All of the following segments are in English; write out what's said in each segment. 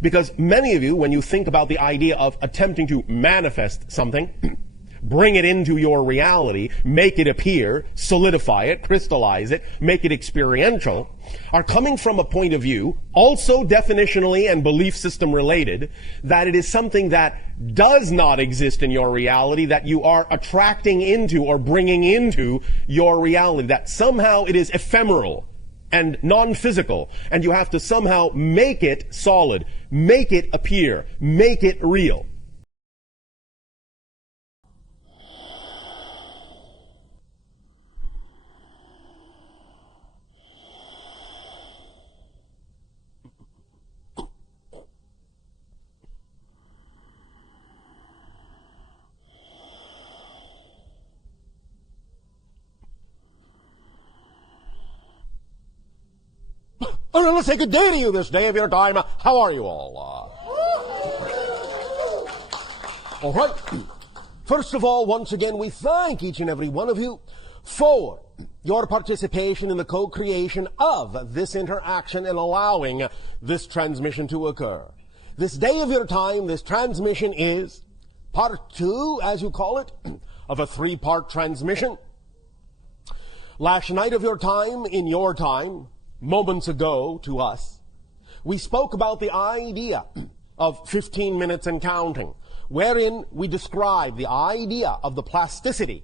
Because many of you, when you think about the idea of attempting to manifest something, bring it into your reality, make it appear, solidify it, crystallize it, make it experiential, are coming from a point of view, also definitionally and belief system related, that it is something that does not exist in your reality, that you are attracting into or bringing into your reality, that somehow it is ephemeral and non-physical, and you have to somehow make it solid, make it appear, make it real. Oh, let's say good day to you this day of your time. How are you all? All right. First of all, once again, we thank each and every one of you for your participation in the co-creation of this interaction and allowing this transmission to occur. This day of your time, this transmission is part 2, as you call it, of a 3-part transmission. Last night of your time, in your time, moments ago to us, we spoke about the idea of 15 minutes and counting, wherein we describe the idea of the plasticity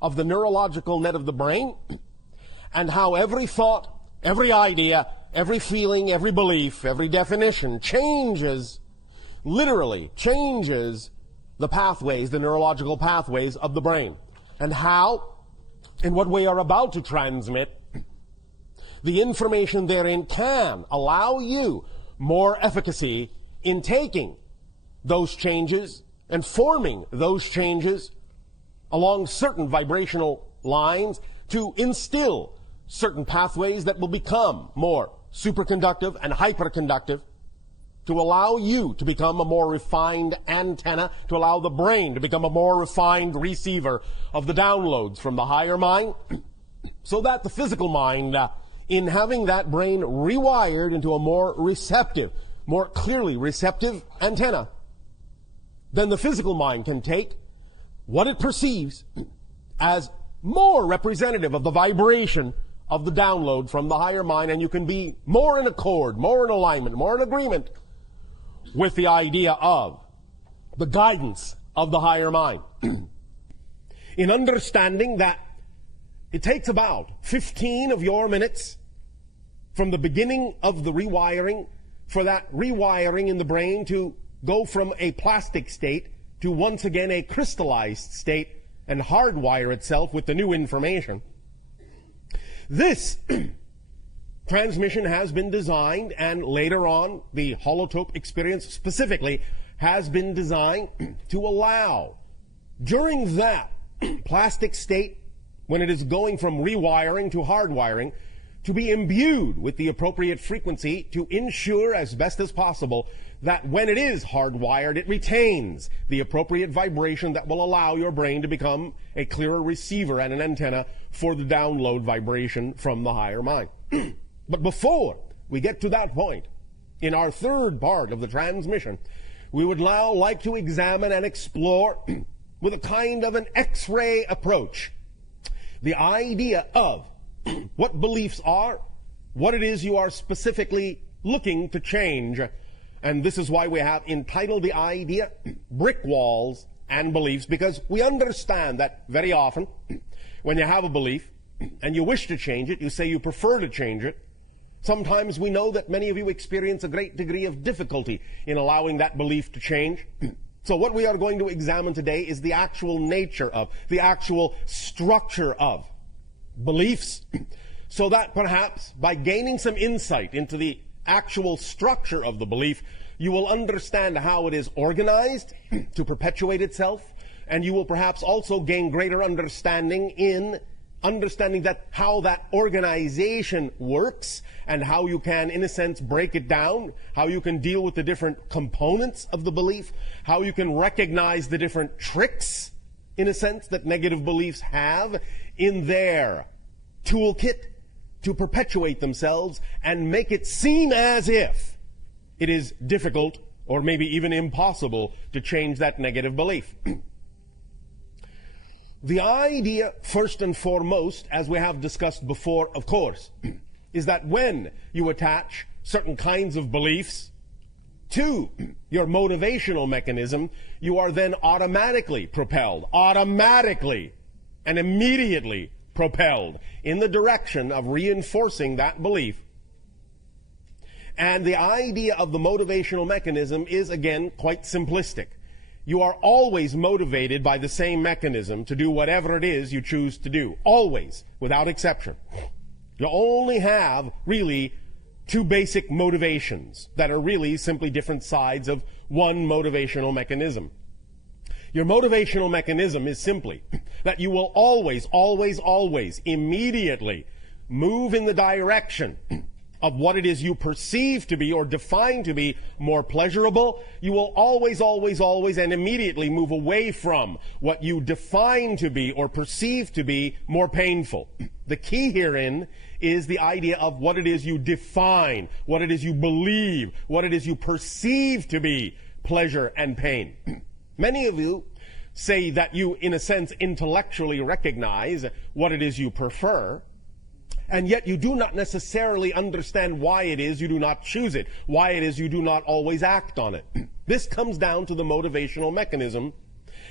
of the neurological net of the brain, and how every thought, every idea, every feeling, every belief, every definition changes, literally changes the pathways, the neurological pathways of the brain, and how, in what we are about to transmit, the information therein can allow you more efficacy in taking those changes and forming those changes along certain vibrational lines to instill certain pathways that will become more superconductive and hyperconductive, to allow you to become a more refined antenna, to allow the brain to become a more refined receiver of the downloads from the higher mind, so that the physical mind, in having that brain rewired into a more receptive, more clearly receptive antenna, then the physical mind can take what it perceives as more representative of the vibration of the download from the higher mind, and you can be more in accord, more in alignment, more in agreement with the idea of the guidance of the higher mind. In understanding that it takes about 15 of your minutes from the beginning of the rewiring, for that rewiring in the brain to go from a plastic state to once again a crystallized state and hardwire itself with the new information. This transmission has been designed, and later on the holotope experience specifically has been designed to allow, during that plastic state, when it is going from rewiring to hardwiring, to be imbued with the appropriate frequency to ensure as best as possible that when it is hardwired, it retains the appropriate vibration that will allow your brain to become a clearer receiver and an antenna for the download vibration from the higher mind. But before we get to that point, in our 3rd part of the transmission, we would now like to examine and explore with a kind of an X-ray approach the idea of what beliefs are, what it is you are specifically looking to change. And this is why we have entitled the idea Brick Walls and Beliefs, because we understand that very often when you have a belief and you wish to change it, you say you prefer to change it. Sometimes we know that many of you experience a great degree of difficulty in allowing that belief to change. So what we are going to examine today is the actual nature of, the actual structure of beliefs, so that perhaps by gaining some insight into the actual structure of the belief, you will understand how it is organized to perpetuate itself, and you will perhaps also gain greater understanding in understanding that how that organization works, and how you can, in a sense, break it down, how you can deal with the different components of the belief, how you can recognize the different tricks, in a sense, that negative beliefs have in their toolkit to perpetuate themselves and make it seem as if it is difficult or maybe even impossible to change that negative belief. The idea, first and foremost, as we have discussed before, of course, is that when you attach certain kinds of beliefs to your motivational mechanism, you are then automatically and immediately propelled in the direction of reinforcing that belief. And the idea of the motivational mechanism is, again, quite simplistic. You are always motivated by the same mechanism to do whatever it is you choose to do. Always, without exception. You only have, really, two basic motivations that are really simply different sides of one motivational mechanism. Your motivational mechanism is simply that you will always immediately move in the direction of what it is you perceive to be or define to be more pleasurable. You will always and immediately move away from what you define to be or perceive to be more painful. The key herein is the idea of what it is you define, what it is you believe, what it is you perceive to be pleasure and pain. Many of you say that you, in a sense, intellectually recognize what it is you prefer, and yet you do not necessarily understand why it is you do not choose it, why it is you do not always act on it. This comes down to the motivational mechanism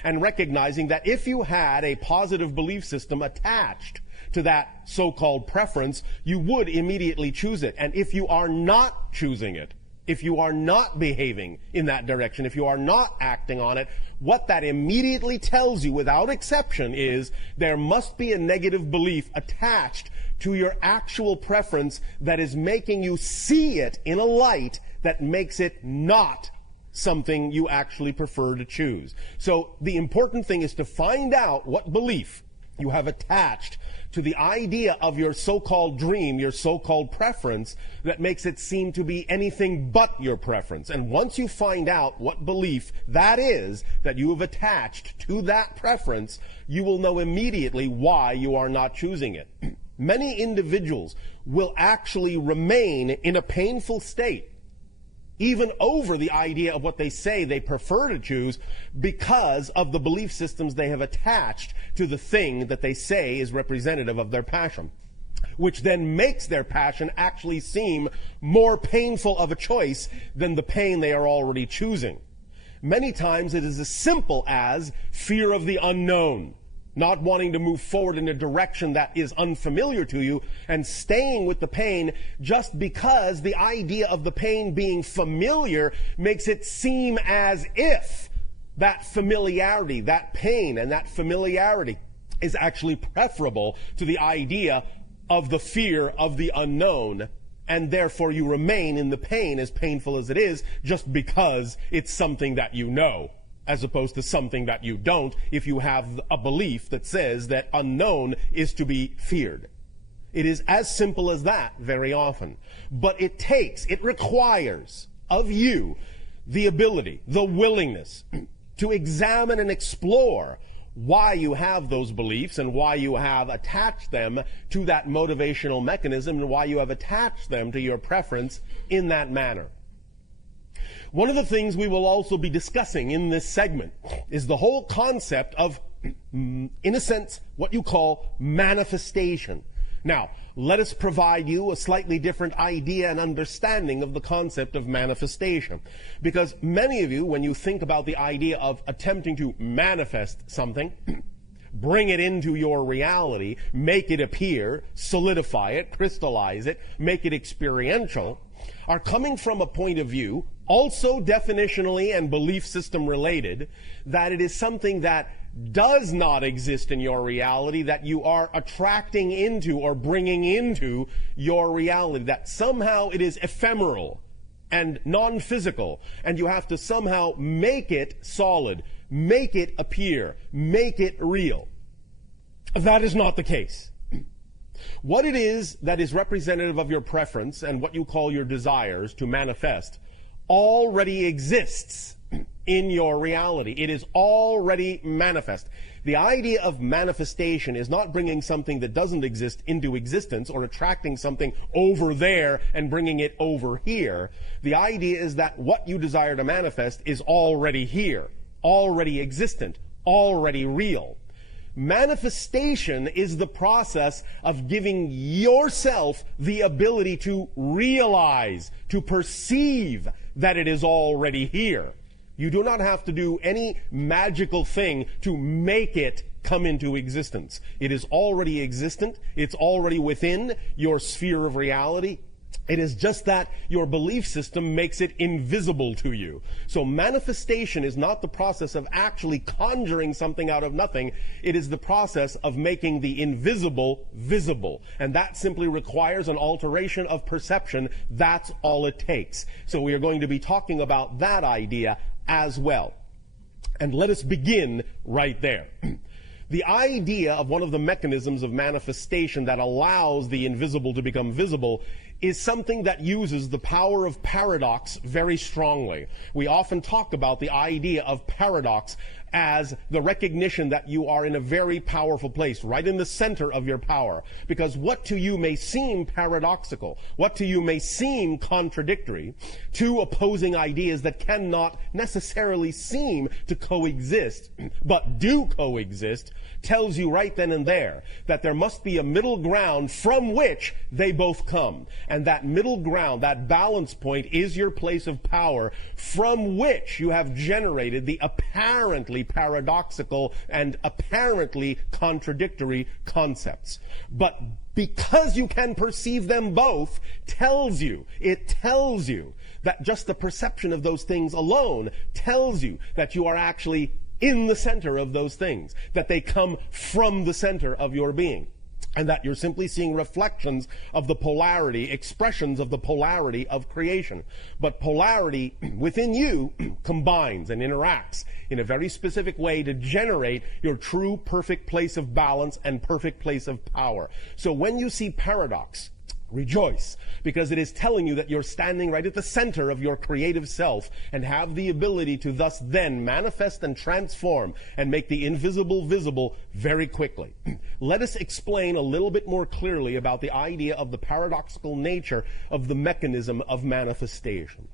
and recognizing that if you had a positive belief system attached to that so-called preference, you would immediately choose it. And if you are not choosing it, if you are not behaving in that direction, if you are not acting on it, what that immediately tells you without exception is there must be a negative belief attached to your actual preference that is making you see it in a light that makes it not something you actually prefer to choose. So the important thing is to find out what belief you have attached to the idea of your so-called dream, your so-called preference, that makes it seem to be anything but your preference. And once you find out what belief that is that you have attached to that preference, you will know immediately why you are not choosing it. Many individuals will actually remain in a painful state, even over the idea of what they say they prefer to choose, because of the belief systems they have attached to the thing that they say is representative of their passion, which then makes their passion actually seem more painful of a choice than the pain they are already choosing. Many times it is as simple as fear of the unknown, not wanting to move forward in a direction that is unfamiliar to you and staying with the pain just because the idea of the pain being familiar makes it seem as if that familiarity, that pain and that familiarity is actually preferable to the idea of the fear of the unknown, and therefore you remain in the pain, as painful as it is, just because it's something that you know, as opposed to something that you don't, if you have a belief that says that unknown is to be feared. It is as simple as that very often. But it requires of you the ability, the willingness to examine and explore why you have those beliefs and why you have attached them to that motivational mechanism and why you have attached them to your preference in that manner. One of the things we will also be discussing in this segment is the whole concept of, in a sense, what you call manifestation. Now, let us provide you a slightly different idea and understanding of the concept of manifestation. Because many of you, when you think about the idea of attempting to manifest something, bring it into your reality, make it appear, solidify it, crystallize it, make it experiential, are coming from a point of view, also definitionally and belief system related, that it is something that does not exist in your reality, that you are attracting into or bringing into your reality, that somehow it is ephemeral and non-physical, and you have to somehow make it solid, make it appear, make it real. That is not the case. What it is that is representative of your preference and what you call your desires to manifest already exists in your reality. It is already manifest. The idea of manifestation is not bringing something that doesn't exist into existence or attracting something over there and bringing it over here. The idea is that what you desire to manifest is already here, already existent, already real. Manifestation is the process of giving yourself the ability to realize, to perceive that it is already here. You do not have to do any magical thing to make it come into existence. It is already existent. It's already within your sphere of reality. It is just that your belief system makes it invisible to you. So manifestation is not the process of actually conjuring something out of nothing. It is the process of making the invisible visible. And that simply requires an alteration of perception. That's all it takes. So we are going to be talking about that idea as well. And let us begin right there. The idea of one of the mechanisms of manifestation that allows the invisible to become visible is something that uses the power of paradox very strongly. We often talk about the idea of paradox as the recognition that you are in a very powerful place, right in the center of your power. Because what to you may seem paradoxical, what to you may seem contradictory, two opposing ideas that cannot necessarily seem to coexist, but do coexist, tells you right then and there that there must be a middle ground from which they both come. And that middle ground, that balance point, is your place of power from which you have generated the apparently paradoxical and apparently contradictory concepts. But because you can perceive them both, it tells you that just the perception of those things alone tells you that you are actually in the center of those things, that they come from the center of your being, and that you're simply seeing reflections of the polarity, expressions of the polarity of creation. But polarity within you combines and interacts in a very specific way to generate your true perfect place of balance and perfect place of power. So when you see paradox, rejoice, because it is telling you that you're standing right at the center of your creative self and have the ability to thus then manifest and transform and make the invisible visible very quickly. Let us explain a little bit more clearly about the idea of the paradoxical nature of the mechanism of manifestation.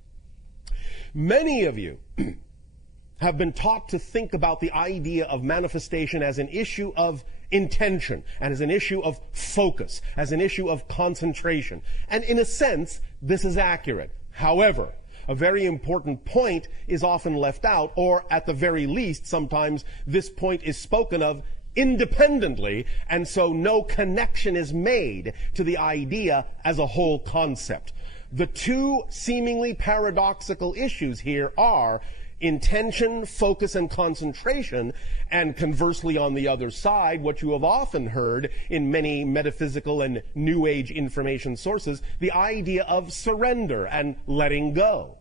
Many of you have been taught to think about the idea of manifestation as an issue of intention and as an issue of focus, as an issue of concentration. And in a sense, this is accurate. However, a very important point is often left out, or at the very least, sometimes this point is spoken of independently, and so no connection is made to the idea as a whole concept. The two seemingly paradoxical issues here are intention, focus, and concentration, and conversely on the other side, what you have often heard in many metaphysical and New Age information sources, the idea of surrender and letting go.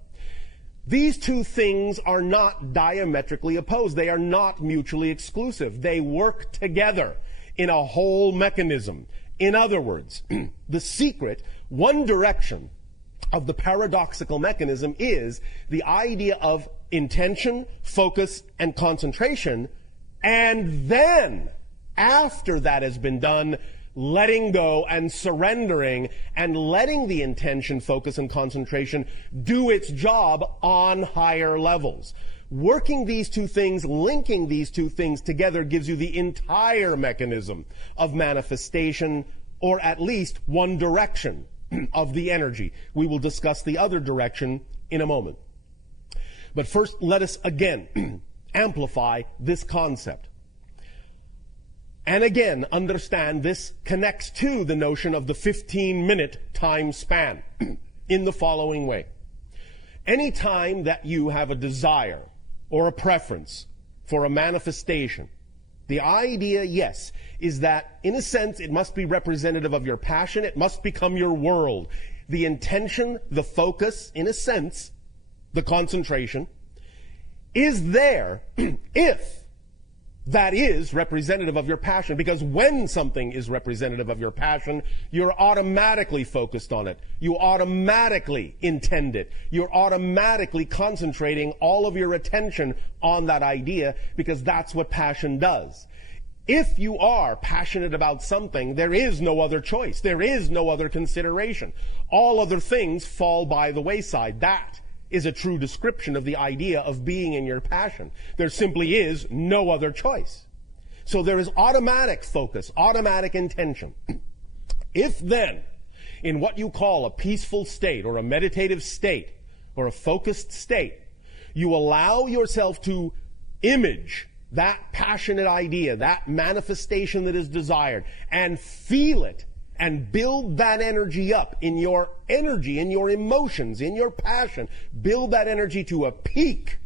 These two things are not diametrically opposed. They are not mutually exclusive. They work together in a whole mechanism. In other words, the secret, one direction of the paradoxical mechanism is the idea of intention, focus, and concentration, and then, after that has been done, letting go and surrendering and letting the intention, focus, and concentration do its job on higher levels. Working these two things, linking these two things together gives you the entire mechanism of manifestation, or at least one direction of the energy. We will discuss the other direction in a moment. But first, let us again amplify this concept. And again, understand this connects to the notion of the 15-minute time span in the following way. Any time that you have a desire or a preference for a manifestation, the idea, yes, is that in a sense it must be representative of your passion. It must become your world. The intention, the focus, in a sense, the concentration, is there if that is representative of your passion, because when something is representative of your passion, you're automatically focused on it. You automatically intend it. You're automatically concentrating all of your attention on that idea, because that's what passion does. If you are passionate about something, there is no other choice. There is no other consideration. All other things fall by the wayside. That is a true description of the idea of being in your passion. There simply is no other choice. So there is automatic focus, automatic intention. If then, in what you call a peaceful state or a meditative state or a focused state, you allow yourself to image that passionate idea, that manifestation that is desired, and feel it, and build that energy up in your energy, in your emotions, in your passion. Build that energy to a peak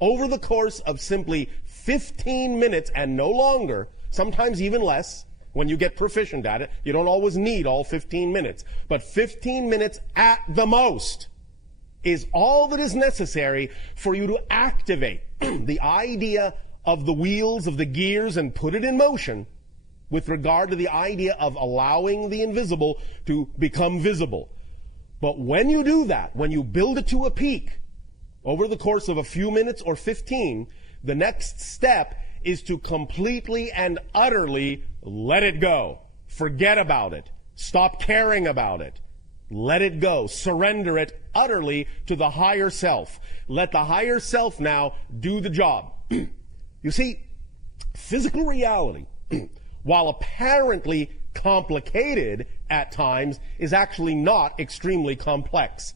over the course of simply 15 minutes and no longer, sometimes even less, when you get proficient at it. You don't always need all 15 minutes, but 15 minutes at the most is all that is necessary for you to activate the idea of the wheels, of the gears, and put it in motion with regard to the idea of allowing the invisible to become visible. But when you do that, when you build it to a peak over the course of a few minutes or 15, the next step is to completely and utterly let it go. Forget about it. Stop caring about it. Let it go. Surrender it utterly to the higher self. Let the higher self now do the job. You see, physical reality, while apparently complicated at times, is actually not extremely complex.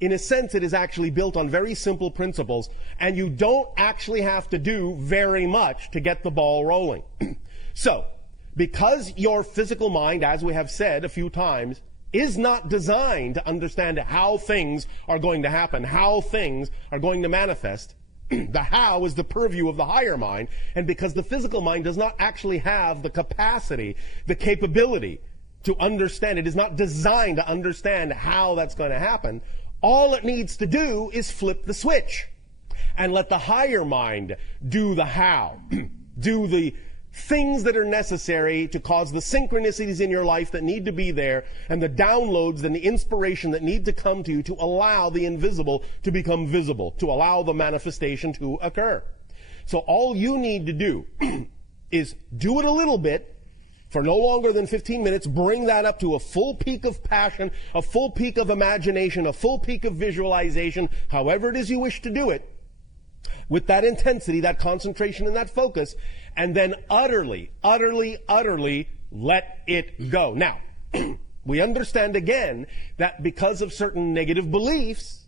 In a sense, it is actually built on very simple principles, and you don't actually have to do very much to get the ball rolling. So, because your physical mind, as we have said a few times, is not designed to understand how things are going to happen, how things are going to manifest, the how is the purview of the higher mind, and because the physical mind does not actually have the capacity, the capability to understand, it is not designed to understand how that's going to happen, all it needs to do is flip the switch and let the higher mind do the how, do the things that are necessary to cause the synchronicities in your life that need to be there, and the downloads and the inspiration that need to come to you to allow the invisible to become visible, to allow the manifestation to occur. So all you need to do is do it a little bit for no longer than 15 minutes, bring that up to a full peak of passion, a full peak of imagination, a full peak of visualization, however it is you wish to do it, with that intensity, that concentration, and that focus, and then utterly, utterly, utterly let it go. Now, we understand again that because of certain negative beliefs,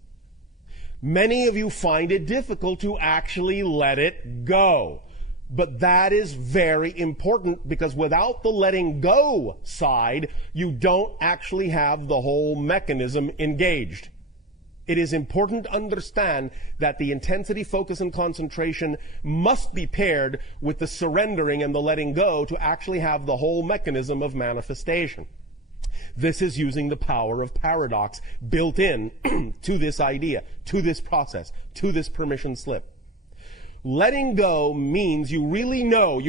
many of you find it difficult to actually let it go. But that is very important, because without the letting go side, you don't actually have the whole mechanism engaged. It is important to understand that the intensity, focus, and concentration must be paired with the surrendering and the letting go to actually have the whole mechanism of manifestation. This is using the power of paradox built in to this idea, to this process, to this permission slip. Letting go means you really know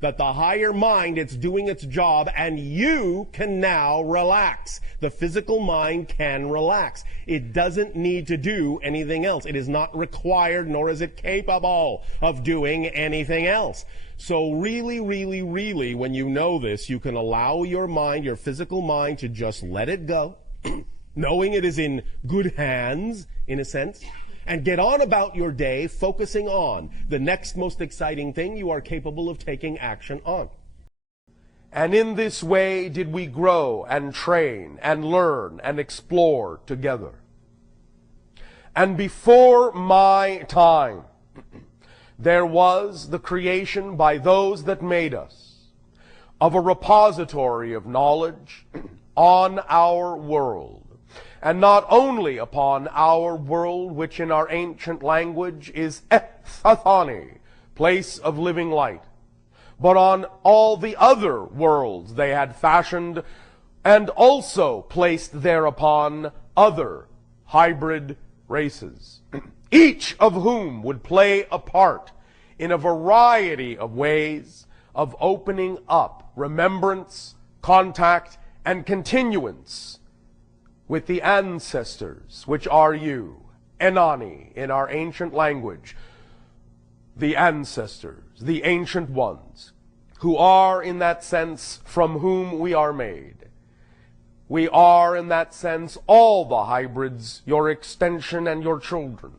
that the higher mind, it's doing its job, and you can now relax. The physical mind can relax. It doesn't need to do anything else. It is not required, nor is it capable of doing anything else. So really, when you know this, you can allow your mind, your physical mind, to just let it go, knowing it is in good hands, in a sense, and get on about your day, focusing on the next most exciting thing you are capable of taking action on. And in this way did we grow and train and learn and explore together. And before my time, there was the creation by those that made us of a repository of knowledge on our world. And not only upon our world, which in our ancient language is Ethathani, place of living light, but on all the other worlds they had fashioned, and also placed thereupon other hybrid races. each of whom would play a part in a variety of ways of opening up remembrance, contact, and continuance with the ancestors, which are you, Enani, in our ancient language, the ancestors, the ancient ones, who are, in that sense, from whom we are made. We are, in that sense, all the hybrids, your extension and your children,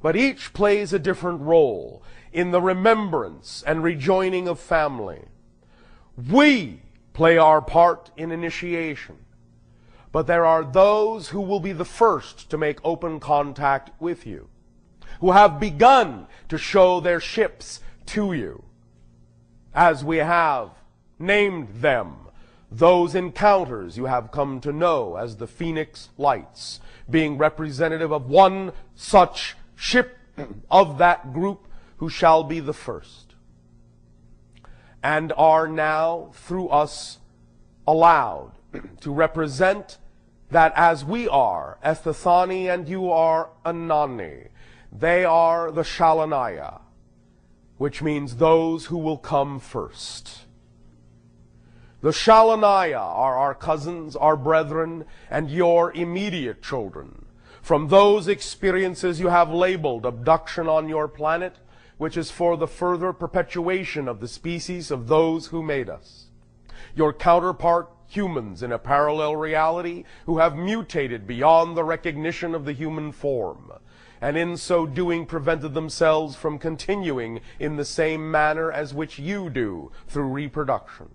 but each plays a different role in the remembrance and rejoining of family. We play our part in initiation, but there are those who will be the first to make open contact with you, who have begun to show their ships to you, as we have named them, those encounters you have come to know as the Phoenix Lights, being representative of one such ship of that group who shall be the first, and are now through us allowed to represent that as we are Ethithani and you are Anani, they are the Shaoliniah, which means those who will come first. The Shaoliniah are our cousins, our brethren, and your immediate children, from those experiences you have labeled abduction on your planet, which is for the further perpetuation of the species of those who made us. Your counterpart humans in a parallel reality who have mutated beyond the recognition of the human form, and in so doing prevented themselves from continuing in the same manner as which you do through reproduction.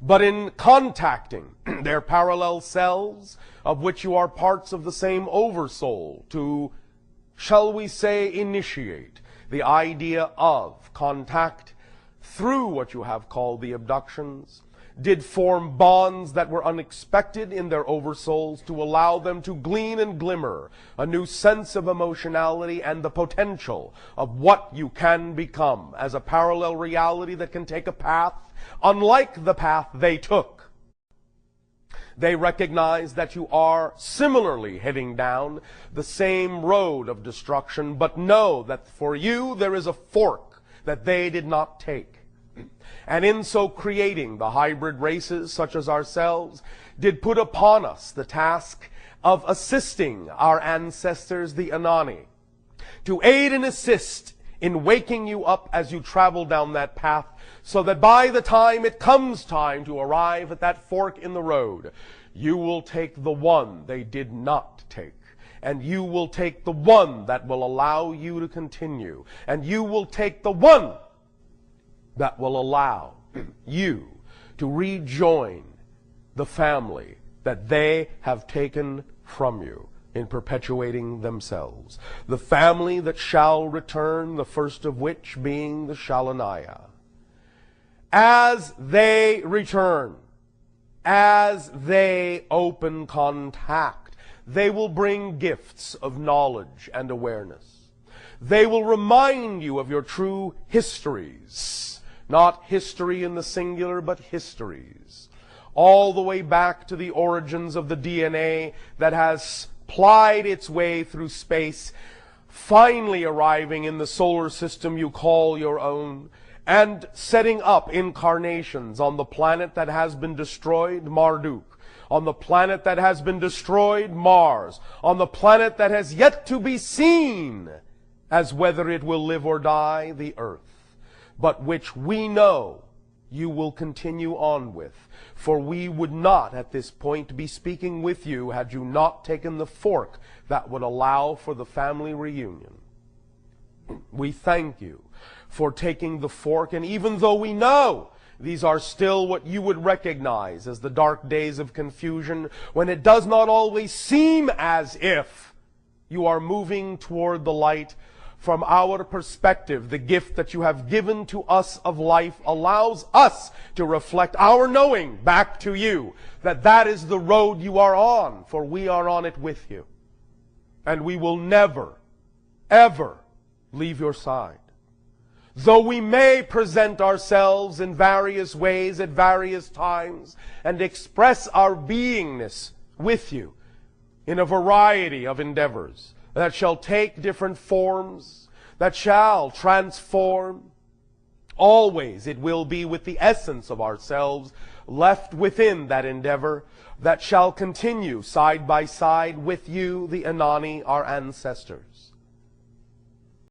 But in contacting their parallel selves, of which you are parts of the same oversoul, to, shall we say, initiate the idea of contact through what you have called the abductions, did form bonds that were unexpected in their oversouls to allow them to glean and glimmer a new sense of emotionality and the potential of what you can become as a parallel reality that can take a path unlike the path they took. They recognize that you are similarly heading down the same road of destruction, but know that for you there is a fork that they did not take. And in so creating the hybrid races such as ourselves, did put upon us the task of assisting our ancestors, the Anani, to aid and assist in waking you up as you travel down that path, so that by the time it comes time to arrive at that fork in the road, you will take the one they did not take. And you will take the one that will allow you to continue. And you will take the one that will allow you to rejoin the family that they have taken from you in perpetuating themselves. The family that shall return, the first of which being the Shaoliniah. As they return, as they open contact, they will bring gifts of knowledge and awareness. They will remind you of your true histories. Not history in the singular, but histories. All the way back to the origins of the DNA that has plied its way through space, finally arriving in the solar system you call your own, and setting up incarnations on the planet that has been destroyed, Marduk, on the planet that has been destroyed, Mars, on the planet that has yet to be seen as whether it will live or die, the Earth, but which we know you will continue on with. For we would not at this point be speaking with you had you not taken the fork that would allow for the family reunion. We thank you for taking the fork, and even though we know these are still what you would recognize as the dark days of confusion, when it does not always seem as if you are moving toward the light, from our perspective, the gift that you have given to us of life allows us to reflect our knowing back to you that that is the road you are on, for we are on it with you. And we will never, ever leave your side. Though we may present ourselves in various ways at various times and express our beingness with you in a variety of endeavors, that shall take different forms, that shall transform. Always it will be with the essence of ourselves left within that endeavor that shall continue side by side with you, the Anani, our ancestors.